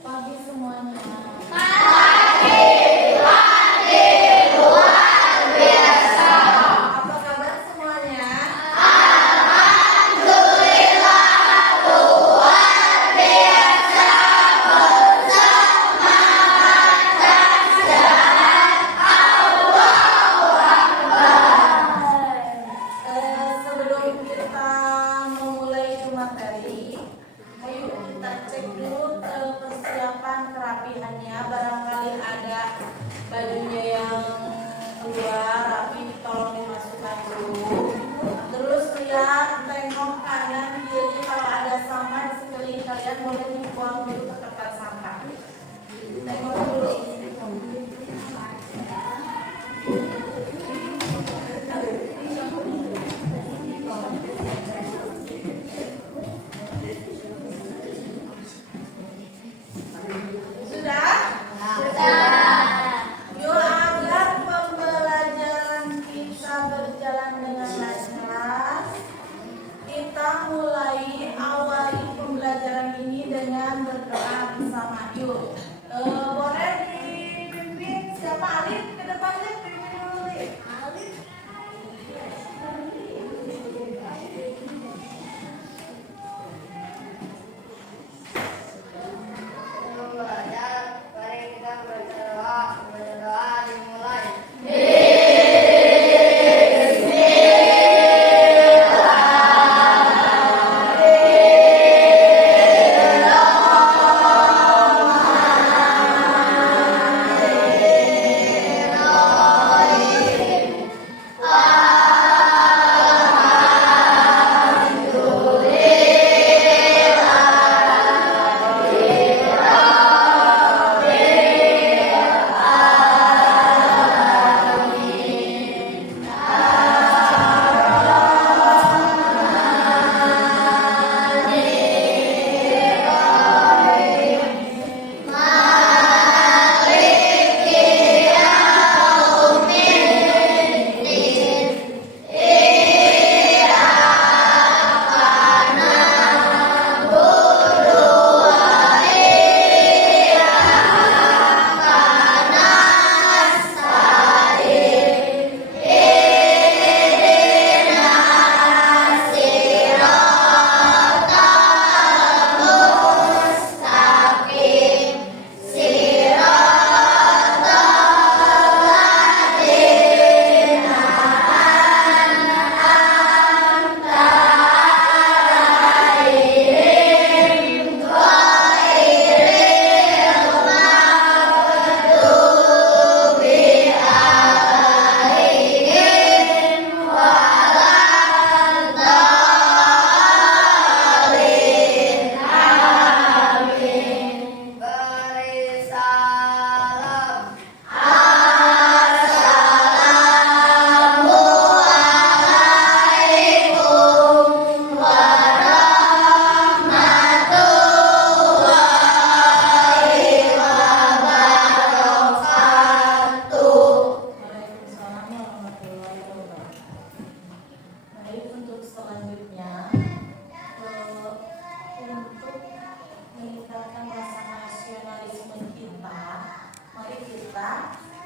Pagi semuanya. Sebelum kita memulai materi, ayo kita cek dulu persiapan kerapihannya. Barangkali ada bajunya yang keluar rapi, tolong dimasukkan dulu. Terus lihat, tengok kanan kiri, kalau ada sampah di sekeliling kalian boleh dibuang dulu ke tempat sampah. Tengok dulu. Sudah? Yuk, agar pembelajaran kita berjalan dengan lancar, kita mulai awali pembelajaran ini dengan berdoa bersama. Yuk, boleh dipimpin siapa? Alif ke depannya, pimpin dulu. Alif. Mari kita berdoa dimulai.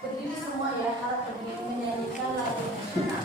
Berdiri semua ya, harap berdiri menyanyikan lagu nasional.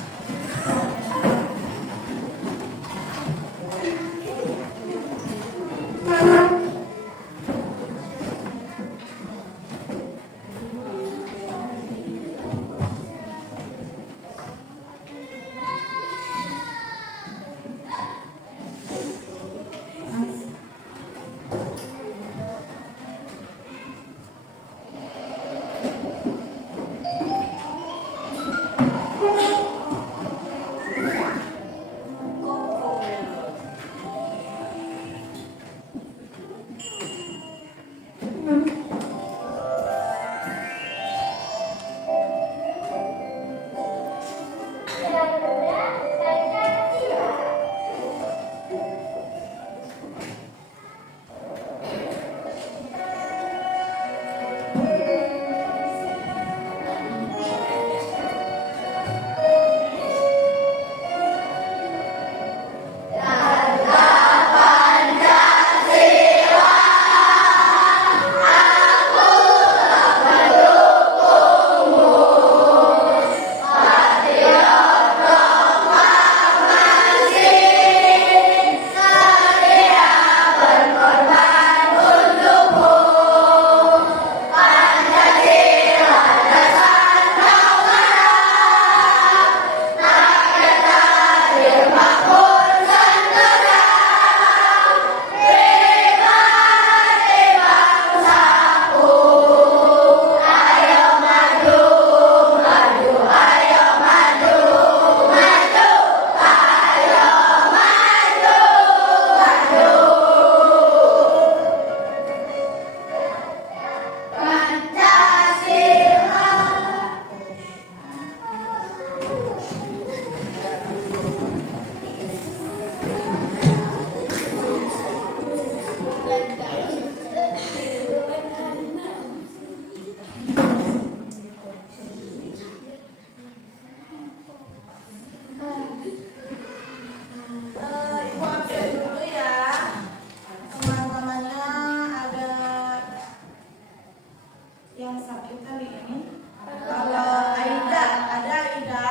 yang sakit kali ini? Kalau Aida, ada Aida?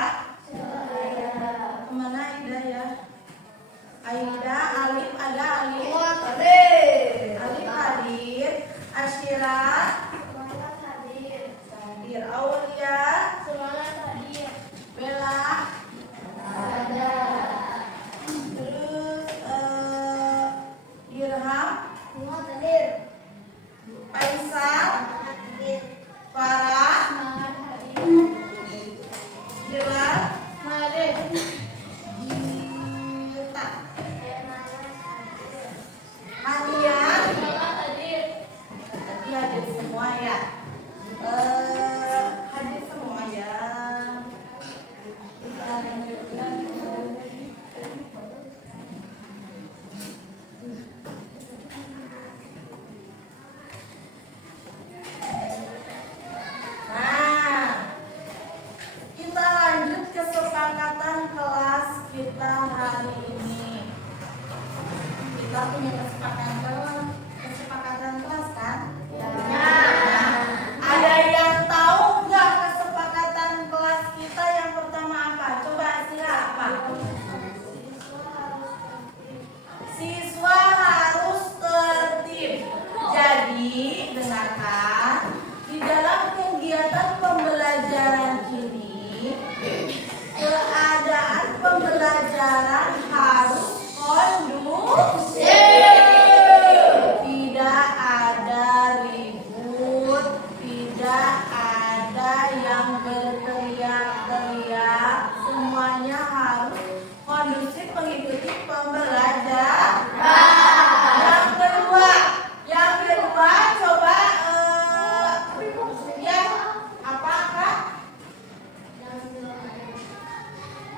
Kemana Aida ya? Aida, Alif ada Alif? Alif hadir. Asyira? Hadir. Aulia? Bella? Terus Irham? Faisal? Farah? Jelas? Gita? Hania? Tadi hadir semua ya? Hadir semua ya? Kita lanjutkan. Nah, kita lanjut kesepakatan kelas kita hari ini. Kita punya kesepakatan kelas kan? Ya. Ada yang tahu nggak kesepakatan kelas kita yang pertama apa? Coba Asira apa? Siswa harus tertib. Jadi dengarkan, di dalam kegiatan pembelajaran ini, keadaan pembelajaran harus kondusif. Tidak ada ribut, tidak ada yang berteriak-teriak. Semuanya harus kondusif mengikuti pembelajaran. Yang kedua coba ya apa?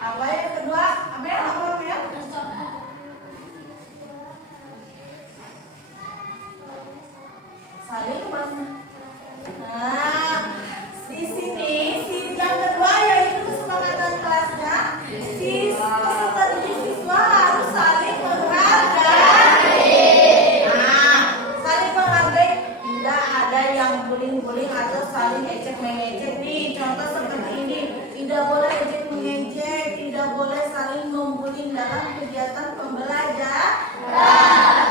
Apa yang kedua? Apa ya? Saling Nah, di sini yang kedua yaitu kesepakatan kelasnya. Siswa harus saling menghargai. Nah, saling menghargai, tidak ada yang bullying atau saling ejek mengejek. Nih, contoh seperti ini. Tidak boleh ejek mengejek, tidak boleh saling membuli dalam kegiatan pembelajaran.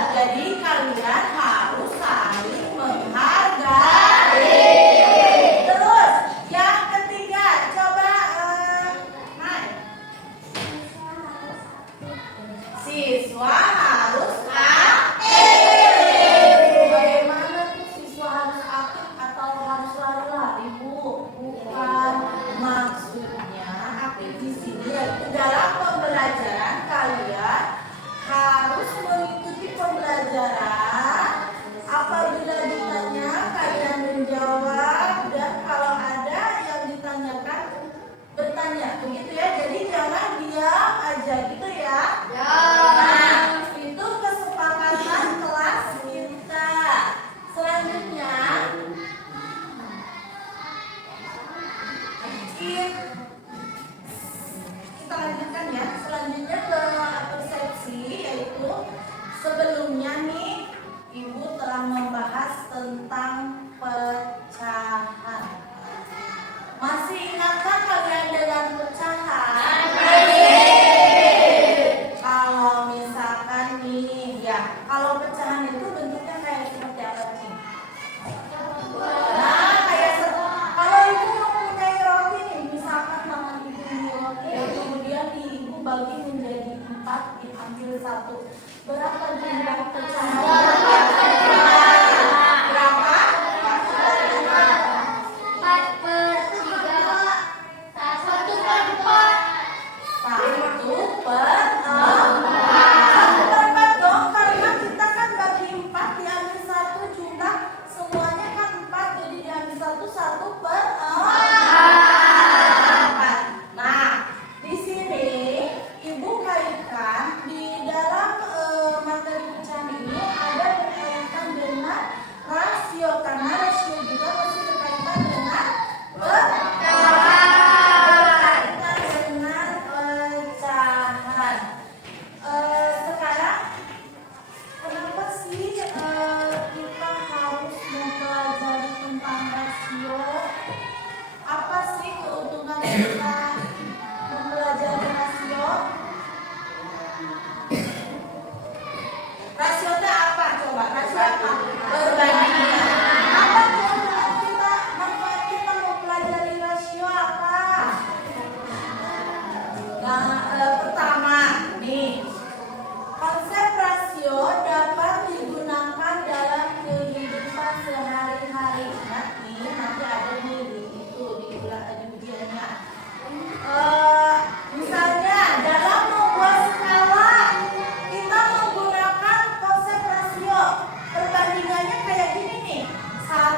Jadi kalian harus saling menghargai. Terus yang ketiga, coba siswa harus aktif. Bagaimana tuh siswa harus aktif atau harus lari-lari, Bu? Bukan. Maksudnya aktif di sini yaitu dalam pembelajaran kalian harus mengikuti pembelajaran. Apabila ditanya kalian menjawab, dan kalau ada yang ditanyakan bertanya, begitu ya. Jadi jangan diam aja gitu ya. Nah, itu kesepakatan kelas kita. Selanjutnya kita lanjutkan ya. Selanjutnya ke persepsi, yaitu sebelumnya nih Ibu telah membahas tentang pecahan. Masih ingatkah kalian dengan pecahan? Kalau misalkan nih ya, kalau pecahan itu bentuknya kayak seperti apa sih? Nah, kalau ibu mempunyai roti nih, misalkan tangan ibu ini roti, kemudian ibu bagi menjadi 4, diambil 1. Berapa jumlah pecahan? Berapa?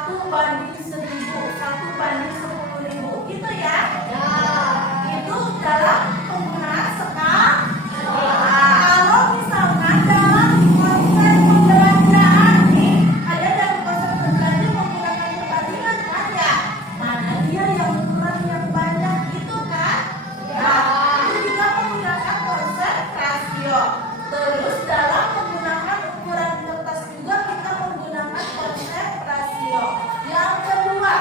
1:1000, 1:10.000 gitu ya. Itu dalam penggunaan skala. Kalau misalkan dalam konsep pembelajaran nih, ada dalam konsep pembelajaran menggunakan perbandingan kan ya? Mana dia yang ukuran yang banyak gitu kan? Itu juga menggunakan konsep rasio. Terus dalam menggunakan ukuran kertas juga kita menggunakan konsep rasio. Yang kedua,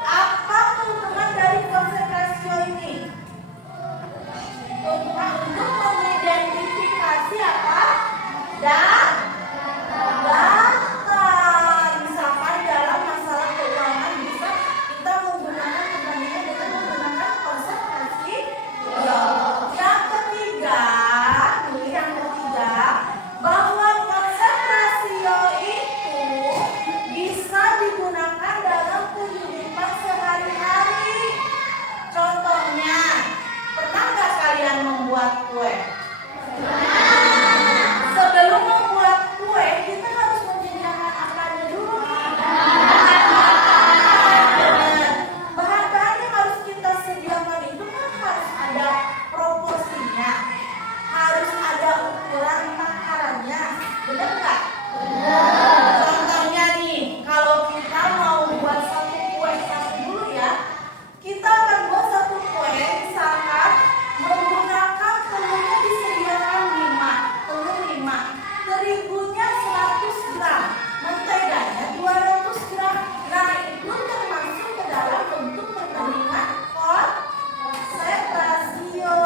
apa keuntungan dari konsep rasio ini? Keuntungan untuk mengidentifikasi apa? Data. Misalkan dalam masalah keuangan bisa kita menggunakan perbandingan dengan menggunakan konsep rasio. Yang ketiga, bahwa konsep rasio itu bisa digunakan dalam kehidupan sehari-hari. Contohnya, pernah nggak kalian membuat kue? Sebelum membuat kue, kita harus menyediakan apanya dulu nih? Bahan-bahan yang harus kita sediakan itu kan harus ada proporsinya, harus ada ukuran takarannya, benar nggak? Contohnya nih, kalau kita mau buat satu kue, satu dulu ya, kita akan buat satu kue, misalkan menggunakan telurnya disediakan 5, telur 5, terigunya 100 gram, menteganya 200 gram. Nah, itu termasuk ke dalam bentuk perbandingan konsep rasio.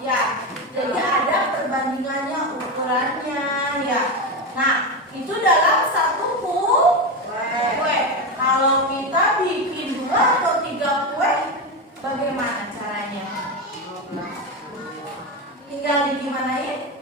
Ya, jadi ada perbandingannya, ukurannya ya. Nah, itu dalam satu kue. Kalau kita bikin 2 atau 3 kue, bagaimana caranya? Tinggal digimanain?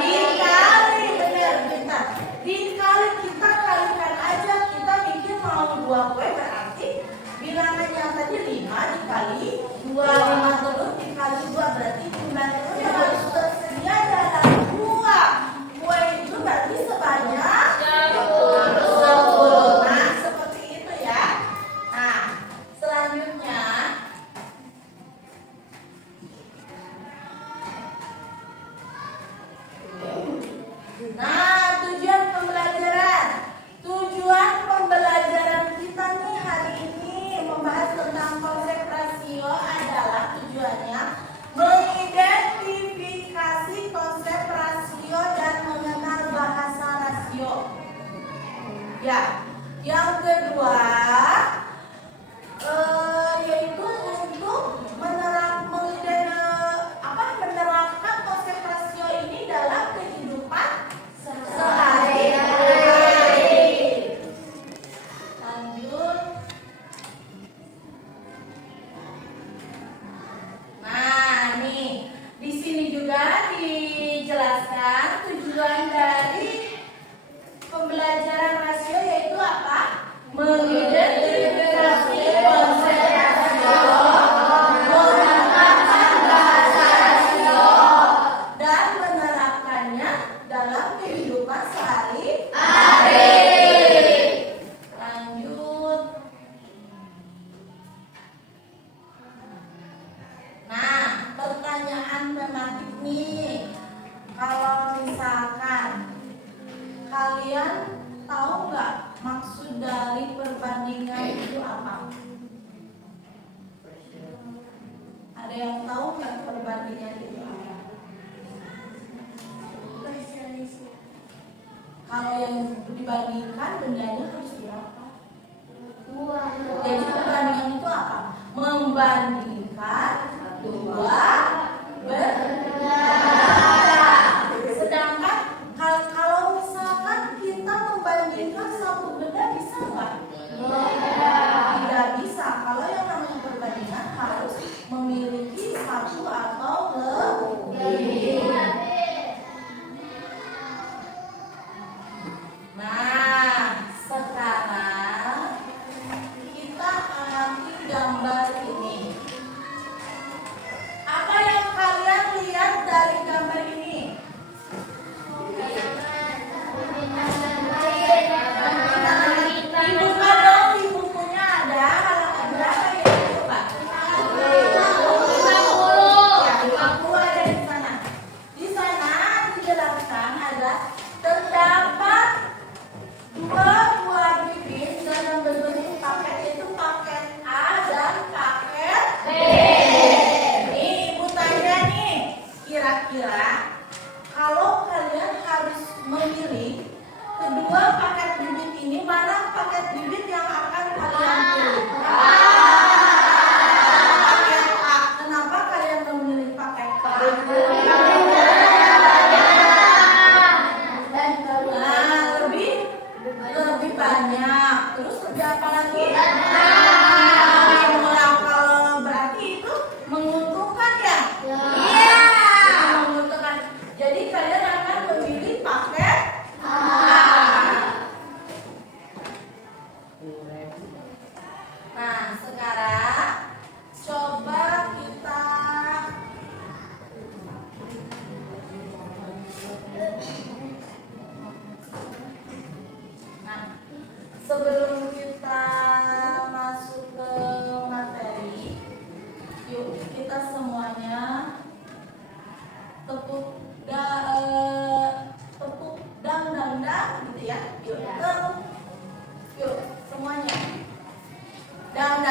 Dikali, bener, bentar. Dikali, kita kalikan aja. Kita bikin mau 2 kue, berarti bilangannya tadi 5 dikali 2, 5 telur dikali 2, berarti jumlah telur yang harus tersedia dalam 2 kue itu berarti sebanyak 10. Nah, seperti itu ya. Nah, selanjutnya tujuan pembelajaran. Tujuan pembelajaran kita nih hari ini membahas tentang konsep rasio adalah tujuannya mengidentifikasi konsep rasio dan mengenal bahasa rasio. Ya, yang kedua yaitu untuk menerapkan konsep rasio ini dalam kehidupan sehari-hari. Lanjut. Nah, nih di sini juga dijelaskan tujuan dari pembelajaran rasio yaitu apa? Mengidentifikasi konsep rasio, menggunakan bahasa rasio, dan menerapkannya dalam kehidupan sehari-hari. Lanjut. Nah, pertanyaan tematik nih. Kalau misalkan kalian tahu nggak maksud dari perbandingan itu apa? Ada yang tahu nggak perbandingan itu apa? Kalau yang dibandingkan bendanya harus berapa? Jadi perbandingan itu apa? Membandingkan 2 benda. Sedangkan kalau misalkan kita membandingkan 1 benda bisa nggak? Tidak bisa. Kalau yang namanya perbandingan harus memiliki 1 atau lebih. Nah, sekarang banyak. Terus kerja apa lagi? Yang melafal berarti itu menguntungkan ya? Iya. Menguntungkan. Jadi kalian akan memilih paket A. Nah, sekarang coba kita sebelum kita masuk ke materi, yuk kita semuanya tepuk dang gitu ya. Yuk, yuk semuanya. Dang.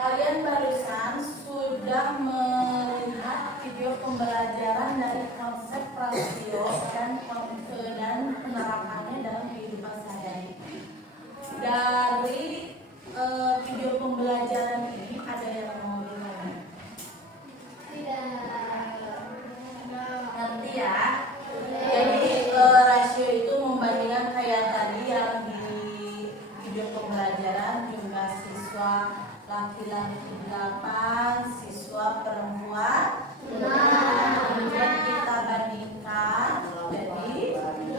Kalian barusan sudah melihat video pembelajaran dari konsep rasio dan penerapannya dalam kehidupan sehari-hari. Dari video pembelajaran ini ada yang mau bilang? Ngerti ya? Jadi rasio itu membandingkan kayak tadi yang di video pembelajaran, jumlah siswa laki-laki 8, siswa perempuan 6. Kemudian kita bandingkan jadi 8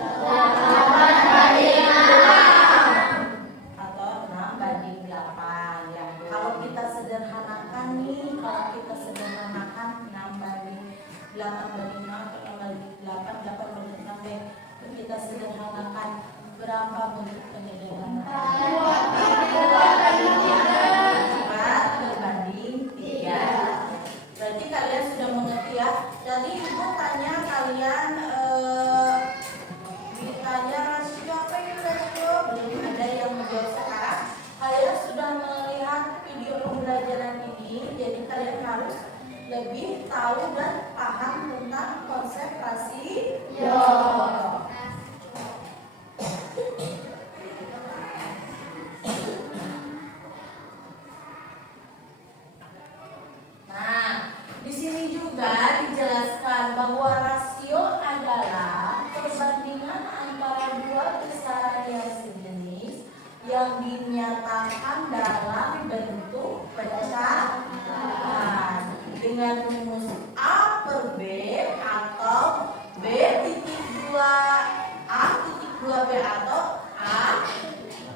atau 6 banding 8 ya. Kalau kita sederhanakan nih, 6 banding 8 banding 6 atau 6 banding 8, 8 banding 6 deh. Kita sederhanakan berapa bentuk penyederhanaan? 4 berbanding 3. Berarti kalian sudah mengerti ya. Jadi ibu tanya kalian ditanya rasio apa ini rasio? Belum ada yang menjawab sekarang. Kalian sudah melihat video pembelajaran ini, jadi kalian harus lebih tahu dan paham tentang konsep rasio. Nah, di sini juga dijelaskan bahwa rasio adalah perbandingan antara dua besaran yang sejenis yang dinyatakan dalam bentuk pecahan dengan rumus A per B atau B titik 2 A titik 2 B atau A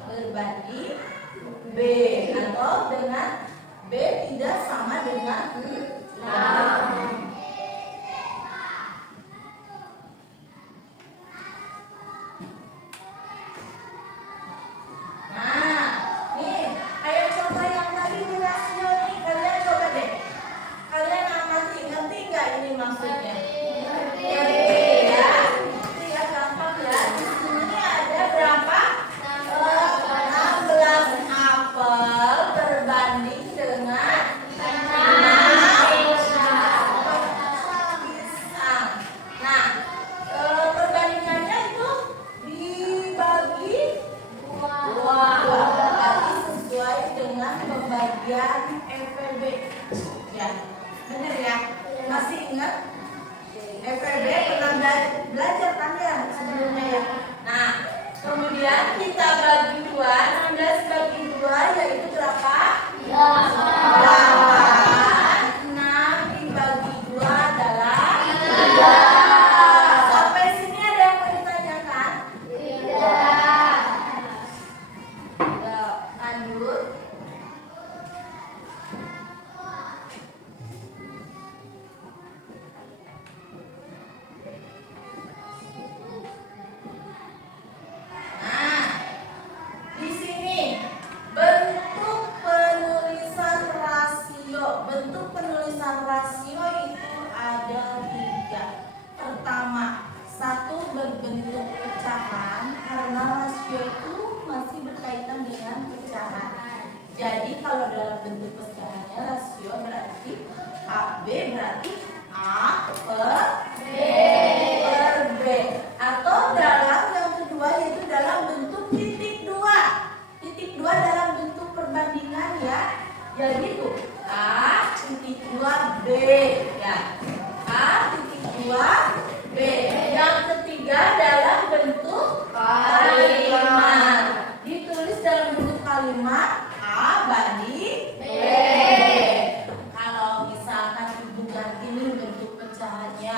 berbanding B atau dengan B tidak sama dengan 6. Nah, nih, kayak contoh yang tadi di rasio nih, kalian coba deh. Kalian amati, ngerti nggak ini maksudnya? Ngerti ya? Ngerti ya, gampang ya. Di sini ada berapa? 16 apel berbanding dengan 6 pisang. Nah, perbandingannya itu dibagi dua, berarti sesuai dengan pembagian FPB. Ya, benar ya? Masih ingat? FPB pernah belajar kan ya sebelumnya ya? Nah, kemudian kita bagi 2, 16 bagi 2 yaitu berapa? 8. 6 dibagi 2 adalah 3. Sampai sini ada yang mau ditanyakan? Tidak. Lanjut. Nah, di sini bentuk penulisan rasio. Bentuk penulisan rasio itu ada 3. Pertama, 1 berbentuk pecahan karena rasio itu masih berkaitan dengan pecahan. Jadi kalau dalam bentuk pecahannya rasio berarti AB berarti A per B. Atau dalam yang kedua yaitu dalam bentuk titik 2. Titik 2 dalam bentuk perbandingan ya. Jadi itu A titik 2 B ya. A titik 2 B. Yang ketiga dalam bentuk kalimat. Ditulis dalam bentuk kalimat A banding B. Kalau misalkan ibu ganti nih bentuk pecahannya,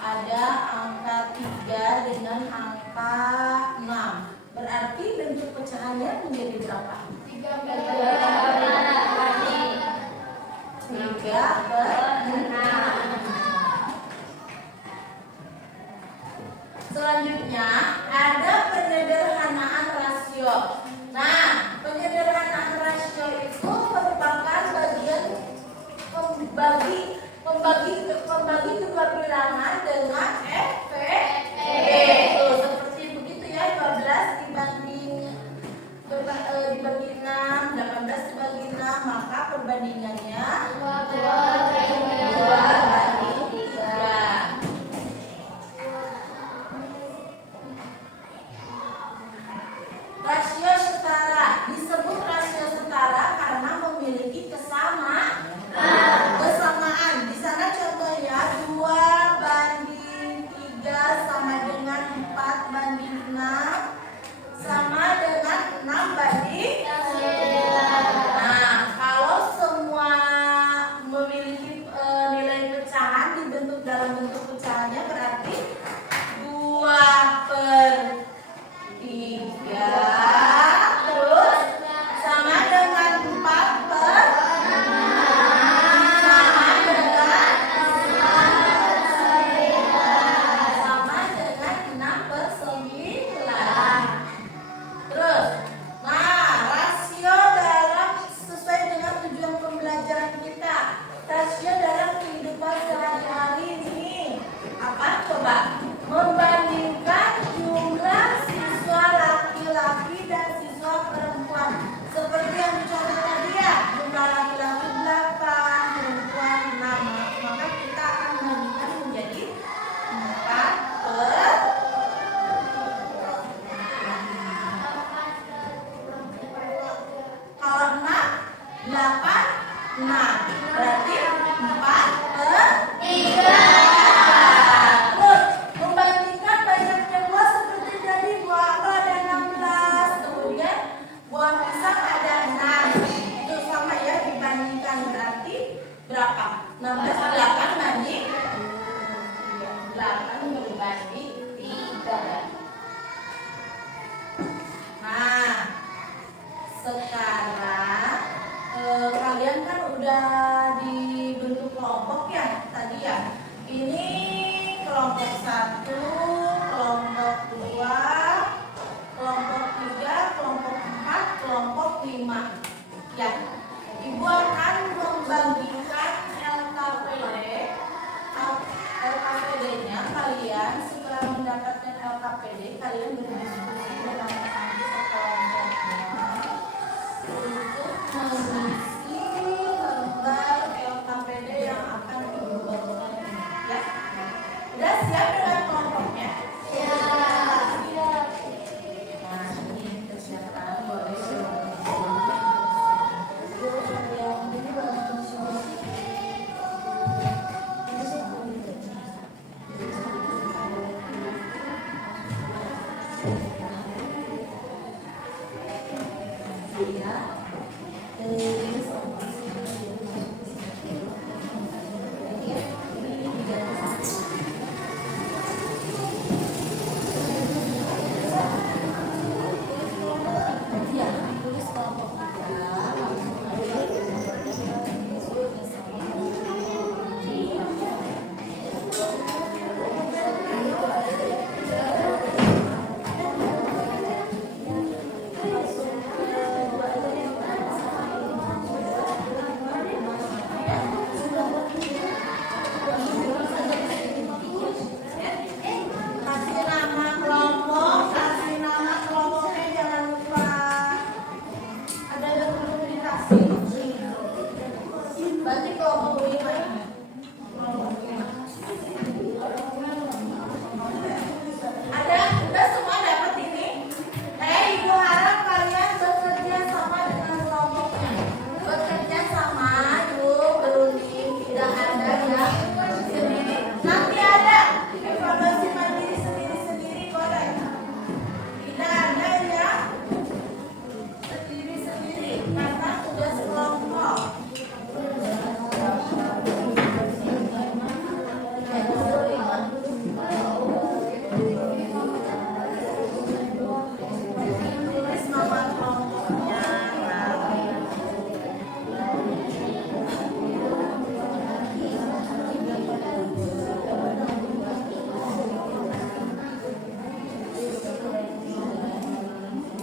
ada angka 3 dengan angka 6. Berarti bentuk pecahannya menjadi berapa? 3 per 6. Selanjutnya ada penyederhanaan rasio. Nah, penyederhanaan rasio itu merupakan bagian pembagi kedua bilangan dengan FPB. Tuh, seperti begitu ya, 12 dibagi 6, 18 dibagi 6, maka perbandingannya 2 banding Coba membandingkan jumlah siswa laki-laki dan siswa perempuan. Seperti yang dicontoh tadi ya, jumlah laki-laki 8, perempuan 6. Maka kita akan membandingkan menjadi 4 per kalau 6, 8, 6. Berarti 4 per 3. Terus membandingkan banyaknya buah seperti tadi, buah apel ada 16. Kemudian buah pisang ada 6. Itu sama ya, dibandingkan berarti berapa? 16, 8 banding 8 berbanding 3. Nah, sekarang kalian kan udah dibentuk kelompok ya tadi ya. Ini kelompok 1, kelompok 2, kelompok 3, kelompok 4, kelompok 5. Ya, Ibu akan membagikan LKPD-nya kalian. Setelah mendapatkan LKPD, kalian berdiskusi dengan teman sekelompoknya untuk mengisi lembar LKPD yang akan Ibu bagikan ini, ya. Udah siap dengan kelompoknya? Siap. Nah, ini persiapan boleh.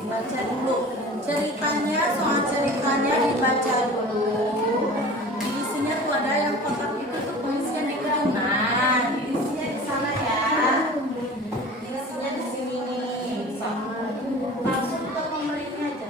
Baca dulu ceritanya, soal ceritanya dibaca dulu. Isinya tuh ada yang kotak itu tuh puisinya di gedung. Nah, isinya di sana ya. Isinya di sini nih. Langsung ke pembelinya aja.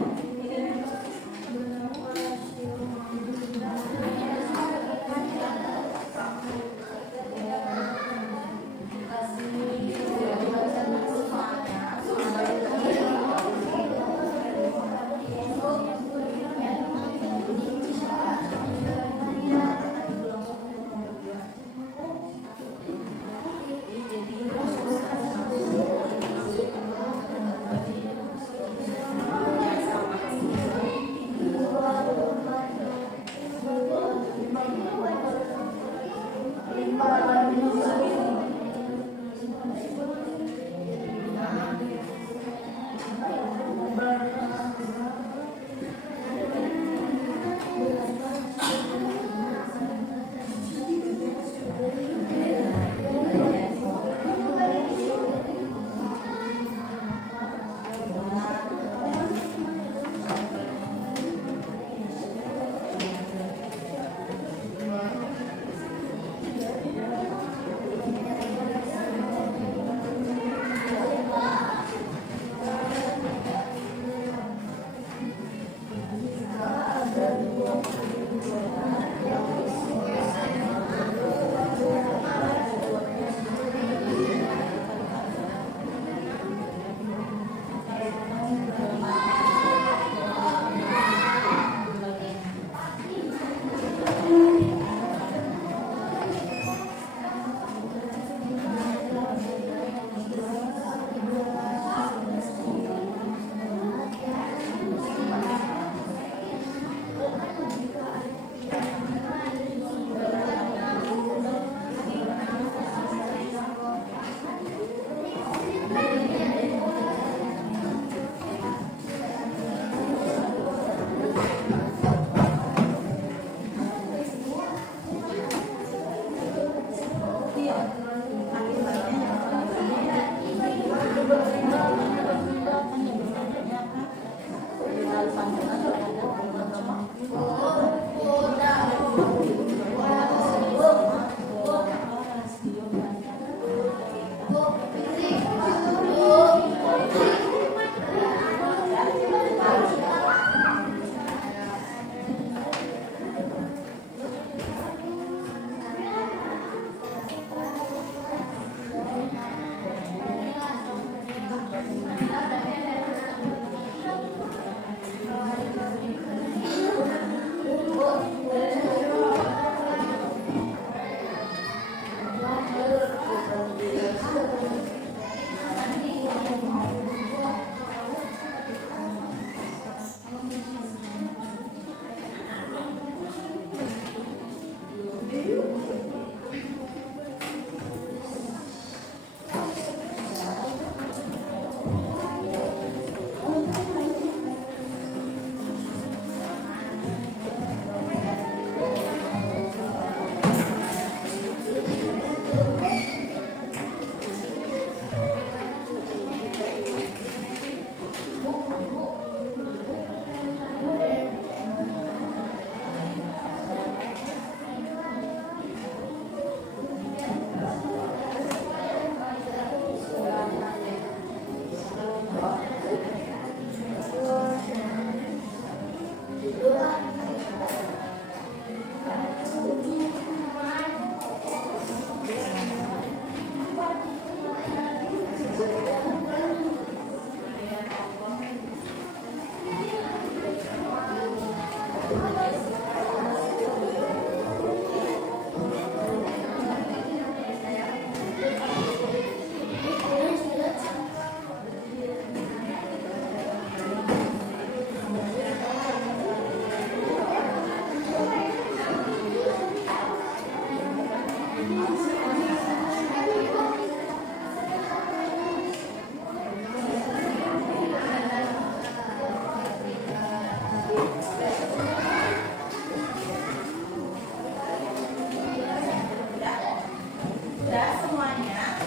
Sudah semuanya?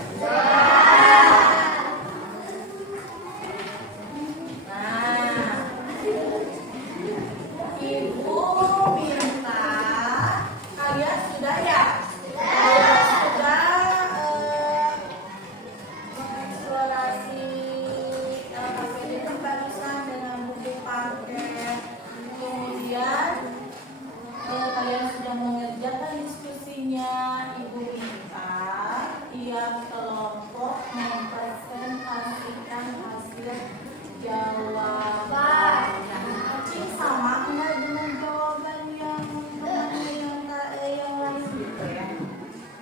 Nah, Ibu minta kalian sudah ya? Sudah mengeksplorasi KPD itu barusan dengan buku paket. Kemudian kalian sudah mengerjakan diskusinya. Ibu minta tiap kelompok mempresentasikan hasil jawaban. Cing sama enggak dengan jawaban yang lain gitu ya?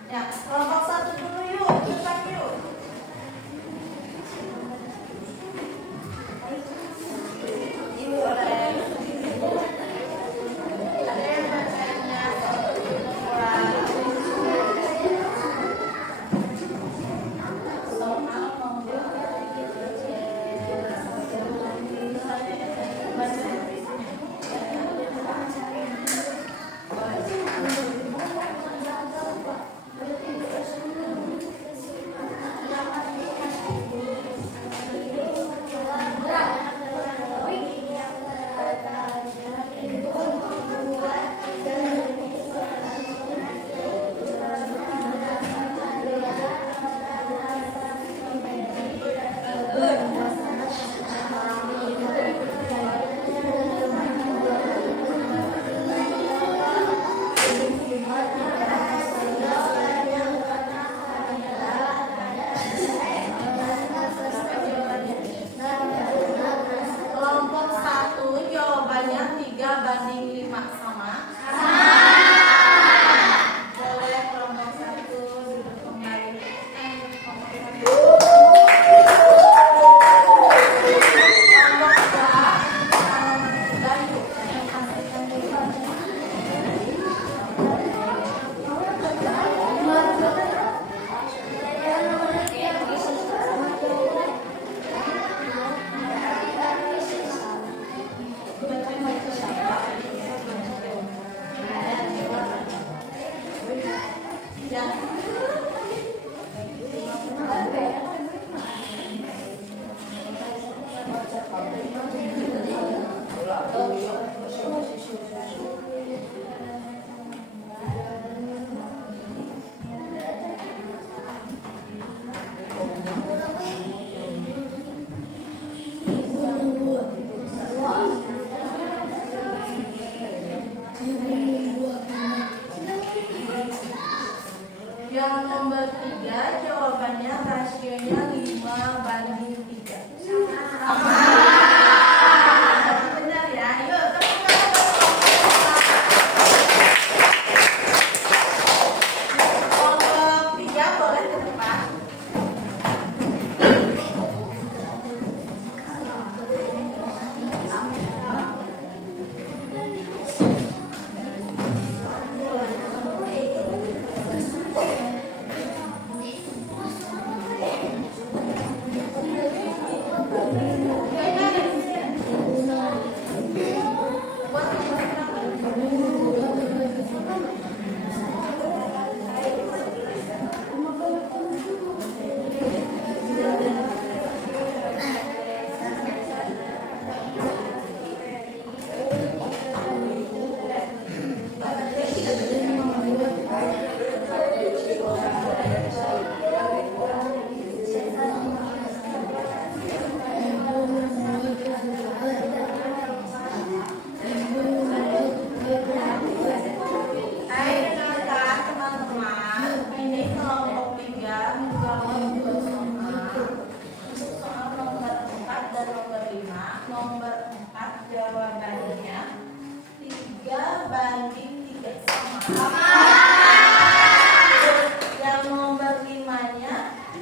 Ya, kelompok satu dulu yuk, cepat yuk. Ada yang bacanya kurang. Soal nomor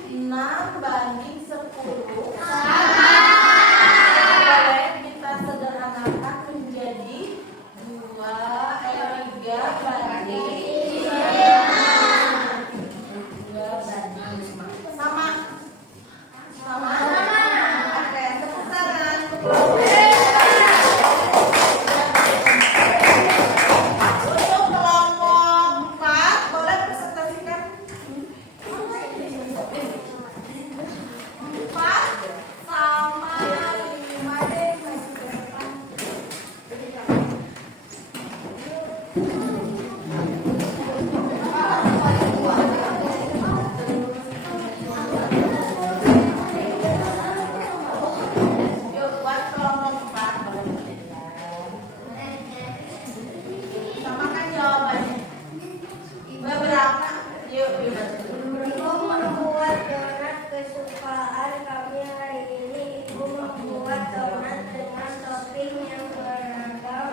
6:10. Boleh kita sederhanakan menjadi 3:5. Sama? Sama? Oke, tepuk tangan. Untuk kelompok 4, boleh presentasikan 4 sama 5 deh. Yuk, buat kelompok 4. Samakan jawabannya. Beberapa. Yuk, dibantu. Ibu membuat donat kesukaan kami hari ini. Ibu membuat donat dengan topping yang beragam.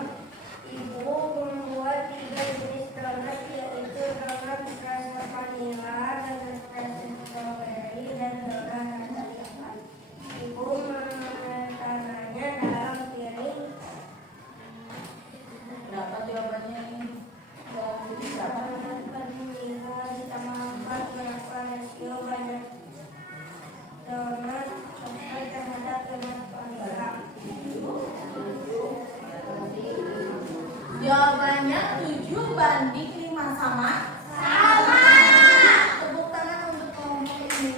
Ibu membuat 3 jenis donat, yaitu donat rasa vanila, donat rasa strawberry, dan donat rasa coklat. Ibu meletakkannya dalam piring. Berapa jawabannya ini? Berapa? Ditambah 4 berapa rasio banyak donat coklat terhadap donat vanila? Jawabannya 7:5 sama? Tepuk tangan untuk kelompok ini.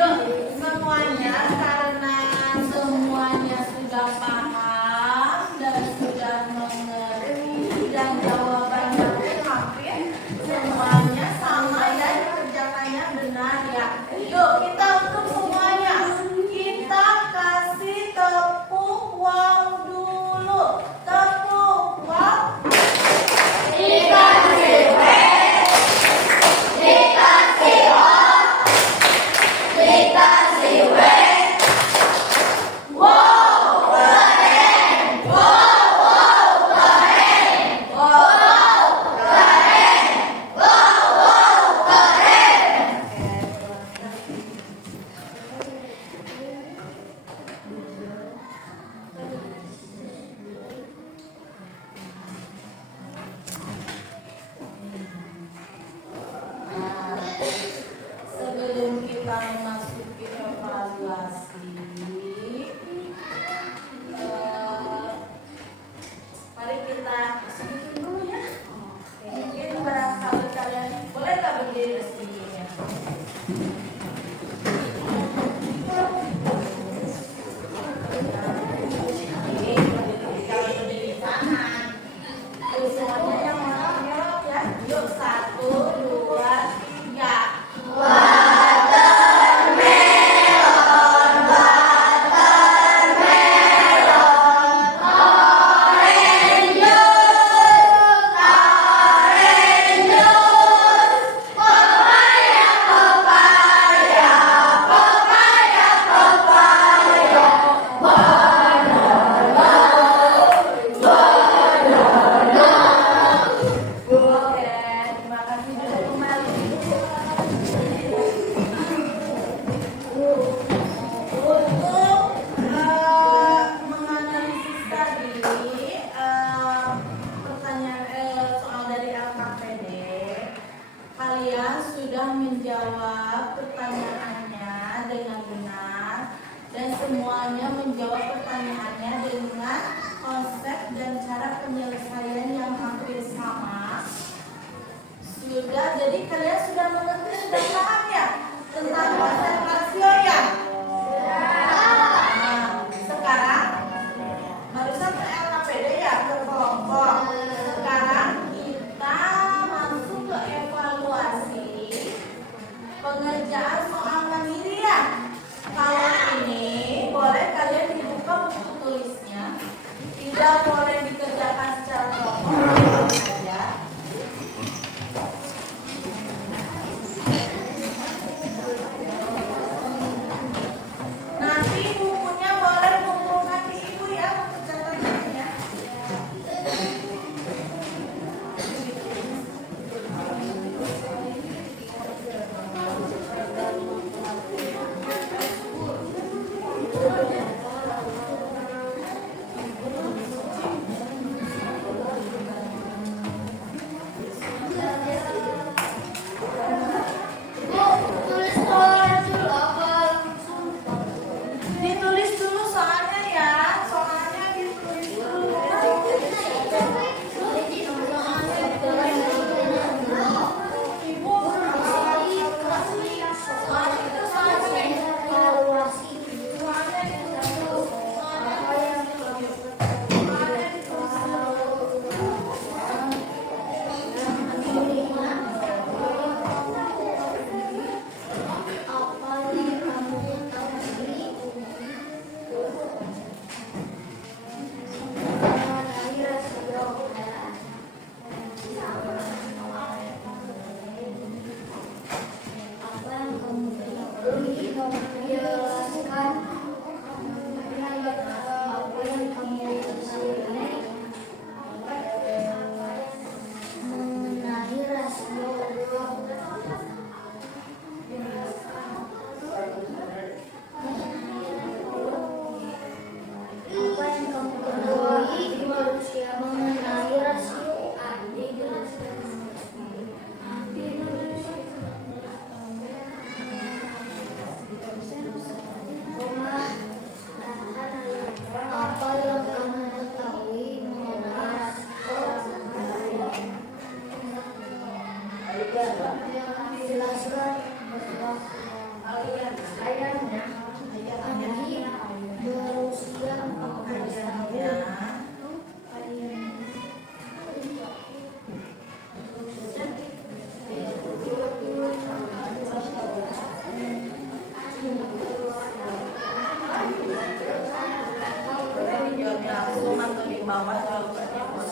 Yuk, semuanya karena semuanya sudah paham dan sudah mengerti dan jawabannya pun hampir semuanya sama dan kerjakannya benar ya. Yuk, kita untuk semuanya kita kasih tepuk wow dulu. Tepuk wow. Sebelum kita memasuki evaluasi, mari kita sedikit dulu ya. Mungkin barangkali kalian boleh nggak berdiri sedikit ya? Kalau berdiri kanan, yuk semuanya yang mau jawab ya. Yuk 1, 2, 3. Oke, terima kasih sudah kembali. Untuk menganalisis tadi pertanyaan soal dari LKPD, kalian sudah menjawab pertanyaannya dengan benar dan semuanya menjawab pertanyaannya dengan konsep dan cara penyelesaian yang hampir sama. Sudah, jadi kalian sudah mengerti, sudah paham ya tentang konsep rasio ya? Nah, sekarang barusan ke LKPD ya, ke kelompok. Sekarang kita masuk ke evaluasi pengerjaan soal mandirian. Kalau ini boleh kalian dibuka buku tulisnya, tidak boleh dikerjakan secara kelompok saja. bawah kalau buatnya boleh.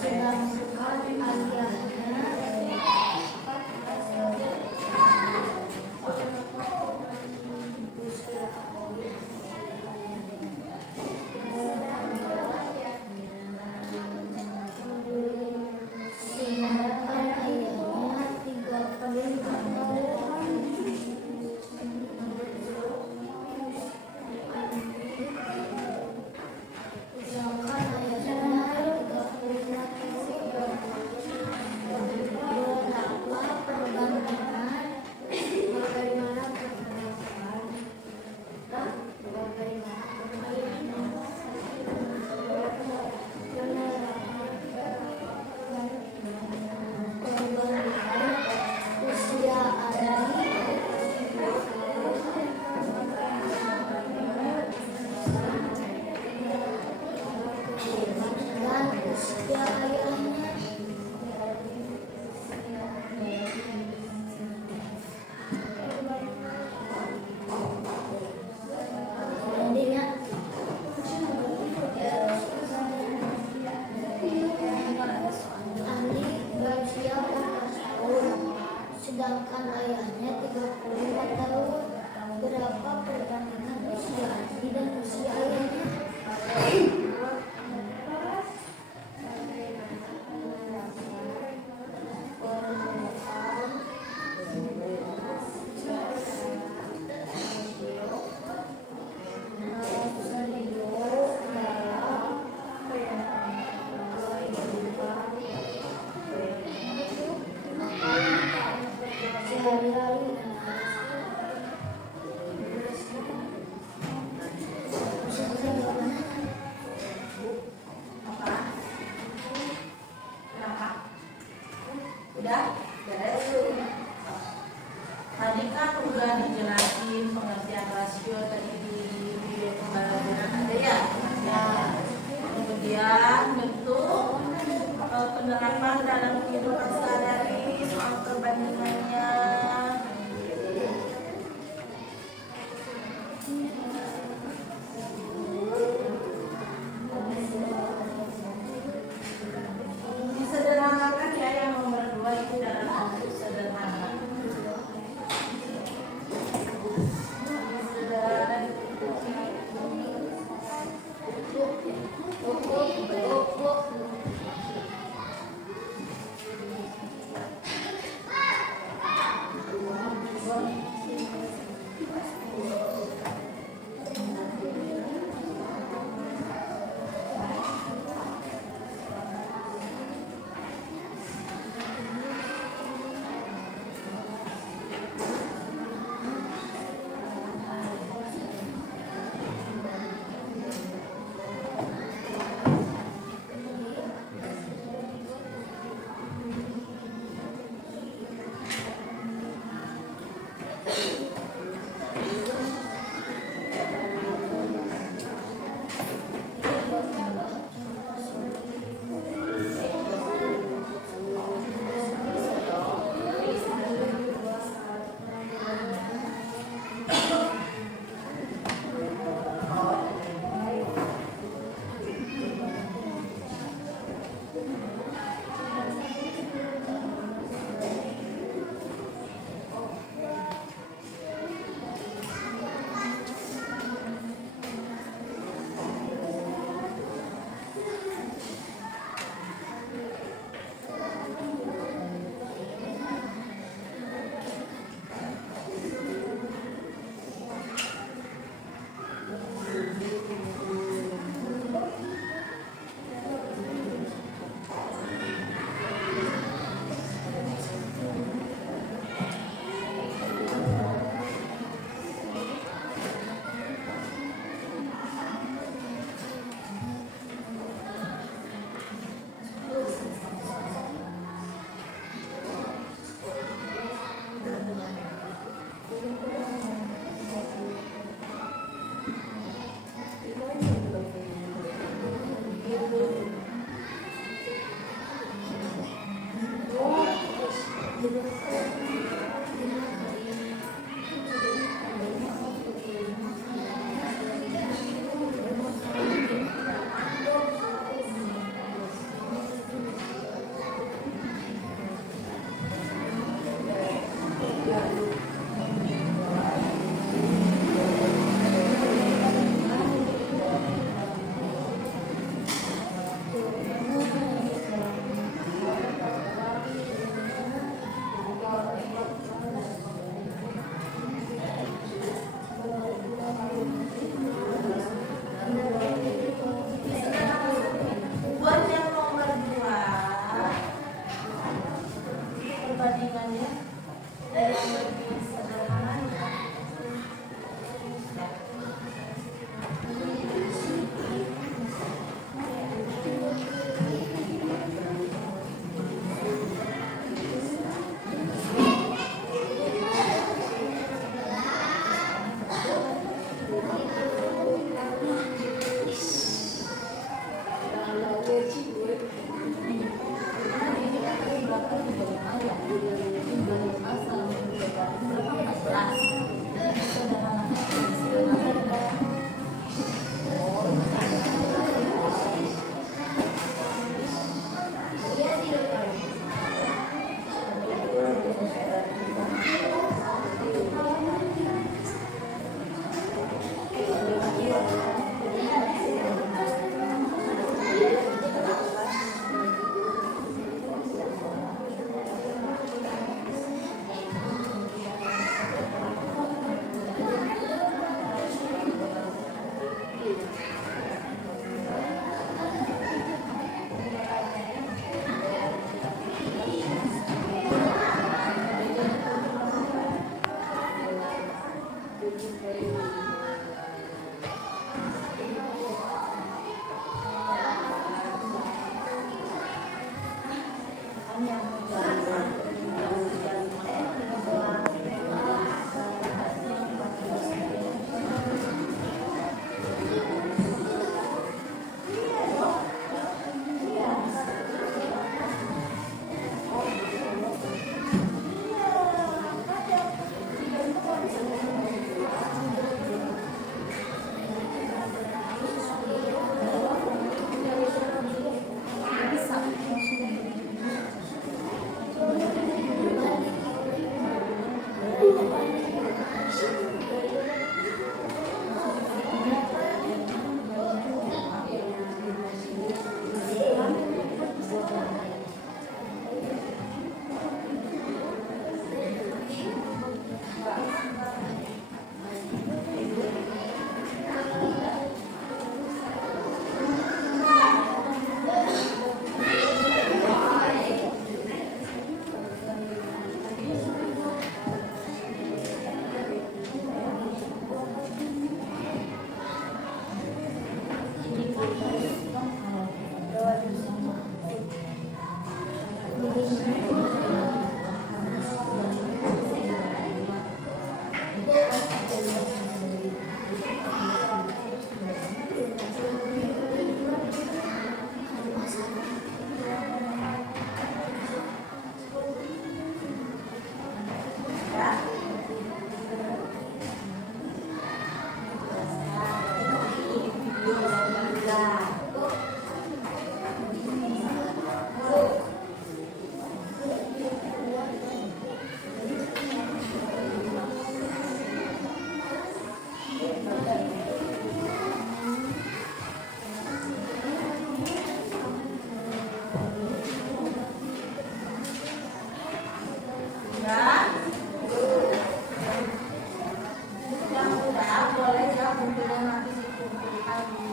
Yang udah boleh ya bukunya nanti dikumpulkan di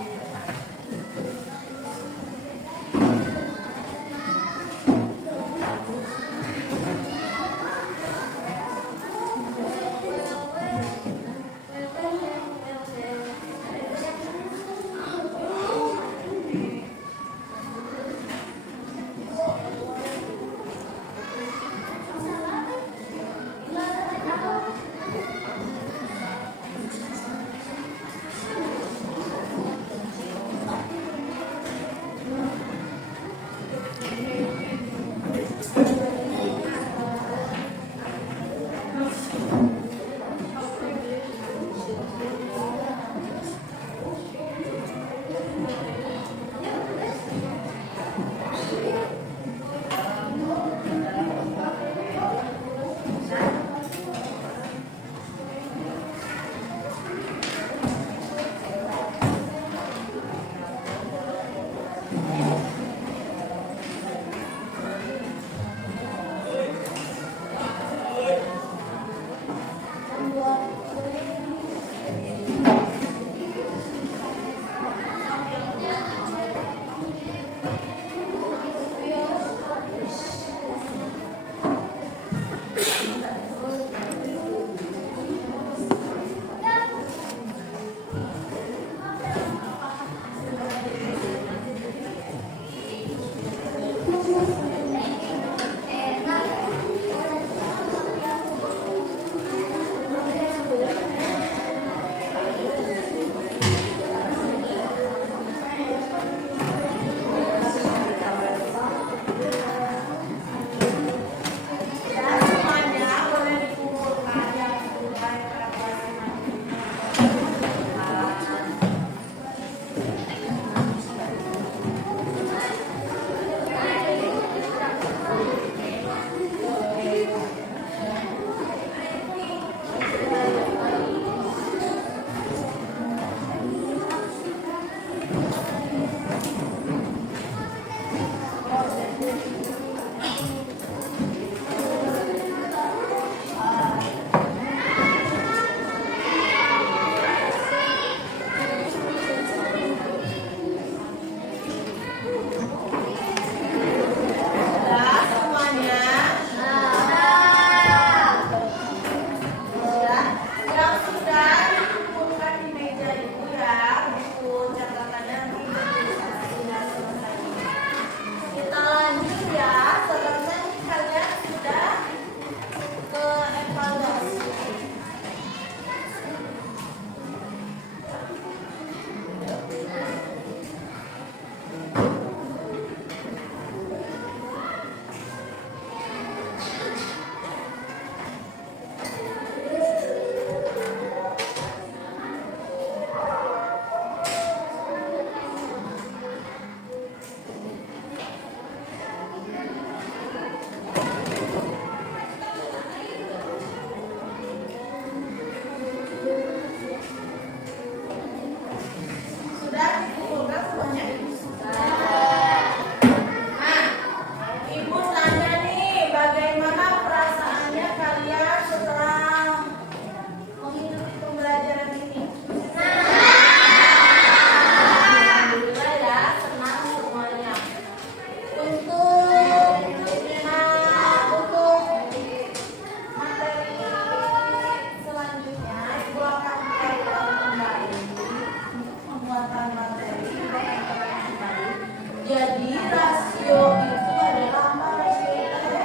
Jadi rasio itu adalah apa rasio itu?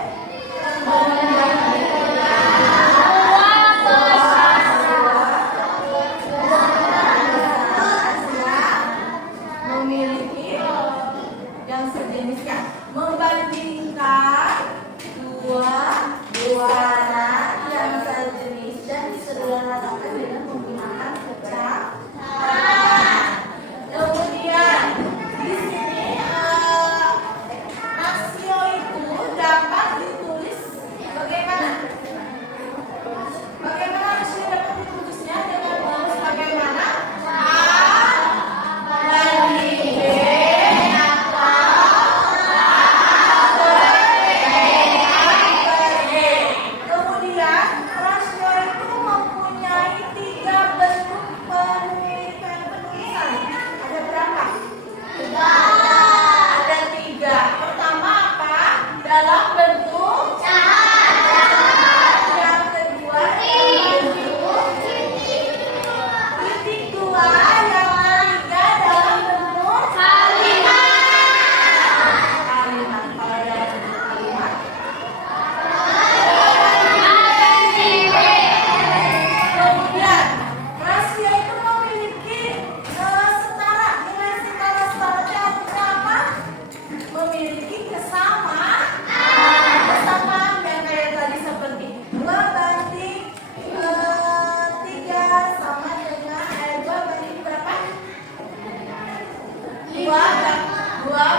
Memiliki yang sejenisnya, membandingkan dua suara yang sejenis dan disederhanakan dengan menggunakan pecahan. Kemudian di sini rasio itu dapat ditulis bagaimana? Bagaimana rasio dapat ditulisnya dengan menulis bagaimana? A banding B kemudian rasio itu mempunyai 3 bentuk penulisan. Ada berapa? Ada 3. Pertama apa? Dalam bentuk cahat. Yang kedua bentuk titik 2. Yang ketiga dalam bentuk kalimat. Kalimat kalau dalam bentuk kalimat. Kemudian rasio itu memiliki setara dengan setara-setaranya apa? Memiliki kesamaan yang kayak tadi seperti 2 banding 3 sama dengan 2 banding berapa? 2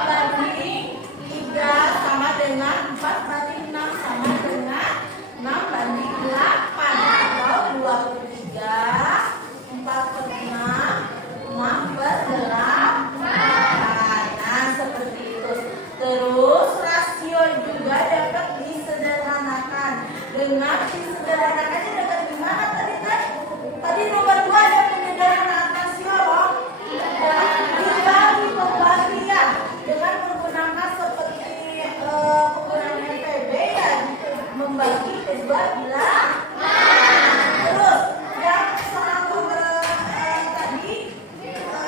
banding 3 sama dengan 4 banding 6 sama dengan 6 banding 8 atau 23 4 per 6 6 per 8. Nah seperti itu. Terus rasio juga dapat disederhanakan. Dengan disederhanakannya dapat gimana tadi kan? Tadi nomor 2 ada penyederhanaan rasio loh. Dibagi pembagian dengan menggunakan seperti penggunaan NPB ya, membagi kedua bilang. Terus yang soal tadi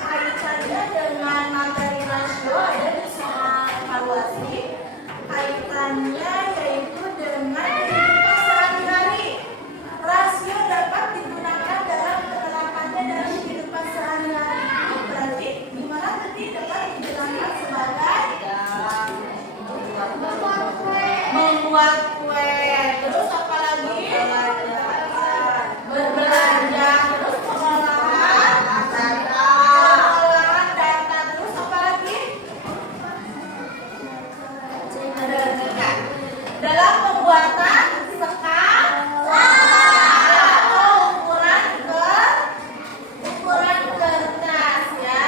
kaitannya dengan materi rasio ada di soal evaluasi. Kaitannya yaitu dengan kehidupan sehari-hari. Rasio dapat digunakan dalam penerapannya dalam kehidupan sehari-hari. Itu berarti gimana tadi dapat digunakan sebagai membuat kue. Terus apa lagi? Berbelanja. Terus pengolahan data. Terus apa lagi? Dalam pembuatan skala atau ukuran kertas ya.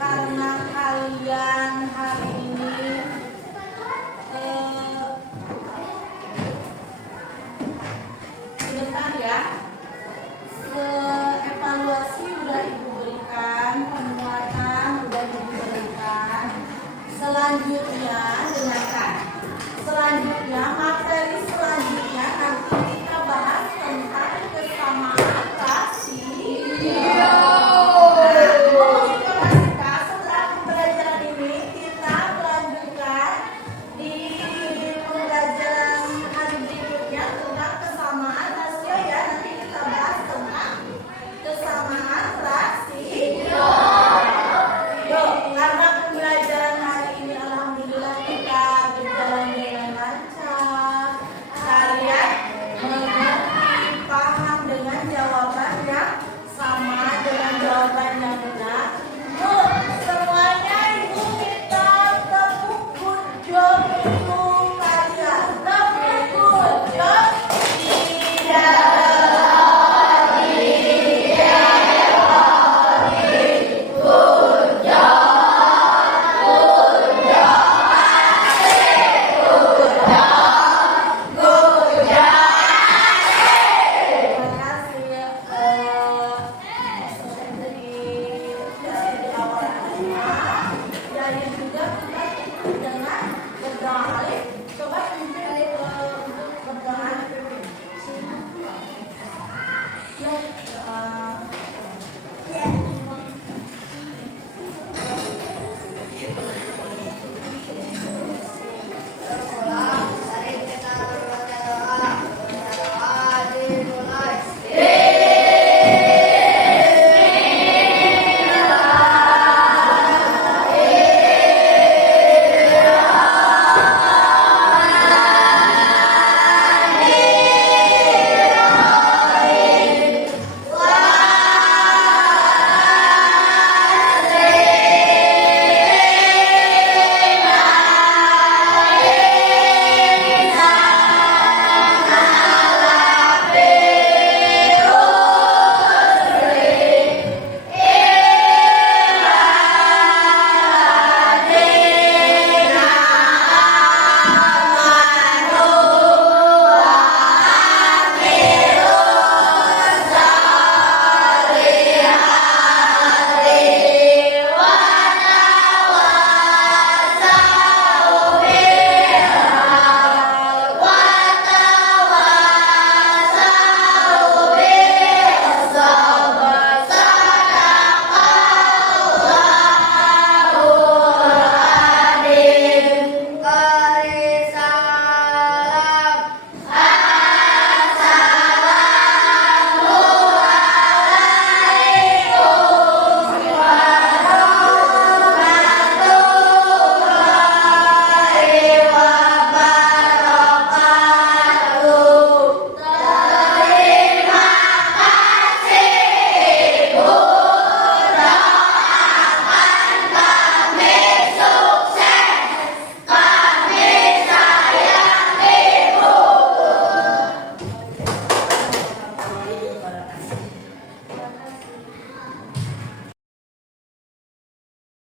Karena kalian hari ini sebentar ya, evaluasi udah ibu berikan, penguatan udah ibu berikan. Selanjutnya